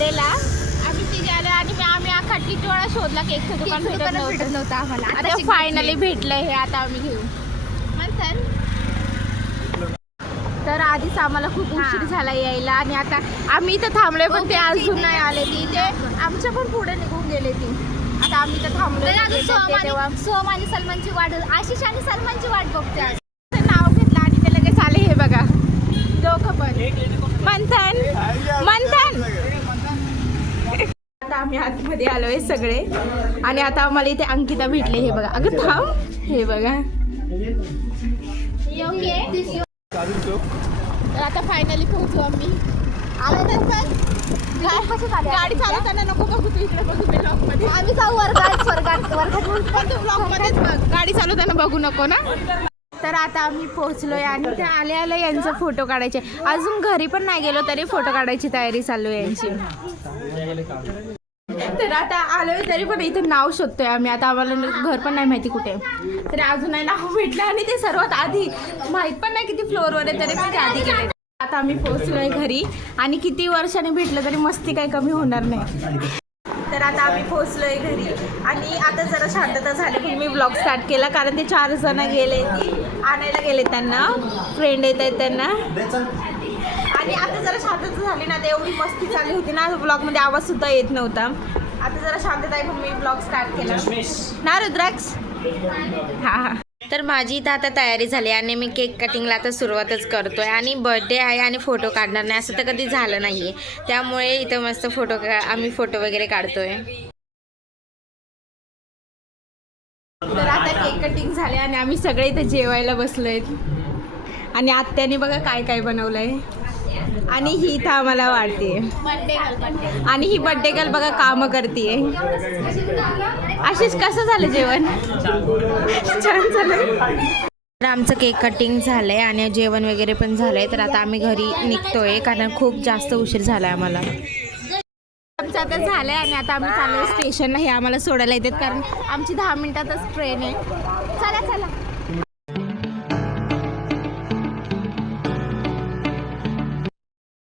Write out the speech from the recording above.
बर्थडेला आम्ही तिघे आलो आणि आम्ही अख्खा टिटवाळा शोधला, केकचं दुकान भेटत नव्हतं आम्हाला. आता फायनली भेटलंय हे, आता आम्ही घेऊ म्हणतात. तर आधीच आम्हाला खूप उशीर झाला यायला आणि आता आम्ही इथं थांबलोय पण ते अजून नाही आले. ती ते आमच्या पण पुढे निघून गेले ती. आता आम्ही इथं थांबलोय. सोम आणि सलमानची वाट, आशिष आणि सलमानची वाट बघते. नाव घेतलं आणि ते लगेच आले. हे बघा दोघं पण मंथन मंथन. आता आम्ही आतमध्ये आलोय सगळे आणि आता आम्हाला इथे अंकिता भेटले. हे बघा. अगं थांब. हे बघा. तर आता फायनली पोहोचू आम्ही. गाडी चालवताना नको बघू, तू इकडे बघू ब्लॉग मध्ये. आम्ही जाऊ वर्गात ब्लॉग मध्येच बघ. गाडी चालवताना बघू नको ना. तर आता आम्ही पोहोचलोय आणि ते आले आले यांचा फोटो काढायचे. अजून घरी पण नाही गेलो तरी फोटो काढायची तयारी चालू आहे यांची. तर आता आलोय तरी पण इथे नाव शोधतोय आम्ही. आता आम्हाला घर पण नाही माहिती कुठे, तरी अजून नाही नाव भेटलं आणि ते सर्वात आधी माहित पण नाही किती फ्लोअरवर आहे तरी पण ते आधी गेले. आता आम्ही पोहोचलोय घरी आणि किती वर्षांनी भेटलं तरी मस्ती काही कमी होणार नाही. तर आता आम्ही पोहोचलोय घरी आणि आता जरा शांतता झाली पण मी ब्लॉग स्टार्ट केला कारण ते 4 जण गेले, ती आणायला गेले, त्यांना फ्रेंड येत आहेत त्यांना. आणि आता जरा शांतता झाली ना, तर एवढी मस्ती चालली होती ना, ब्लॉगमध्ये आवाज सुद्धा येत नव्हता. आता जरा शांतता आहे पण मी ब्लॉग स्टार्ट केला ना रुद्राक्ष. हां. तर माझी इथं आता तयारी झाली आणि मी केक कटिंगला आता सुरुवातच करतोय. आणि बर्थडे आहे आणि फोटो काढणार नाही असं तर कधी झालं नाही आहे, त्यामुळे इथं मस्त आम्ही फोटो वगैरे काढतोय. तर आता केक कटिंग झाले आणि आम्ही सगळे इथे जेवायला बसलोय आणि आत्याने बघा काय काय बनवलंय आणि ही इथं आम्हाला वाढते आणि ही बर्थडे गर्ल बघा कामं करते. आशिष कसं झालं जेवण? छान झालं. तर आमचं केक कटिंग झालंय आणि जेवण वगैरे पण झालंय. तर आता आम्ही घरी निघतोय कारण खूप जास्त उशीर झालाय आम्हाला. आमचं आता झालंय आणि आता आम्ही चाललोय स्टेशनला. हे आम्हाला सोडायला येतात कारण आमची 10 मिनिटातच ट्रेन आहे. चला चला.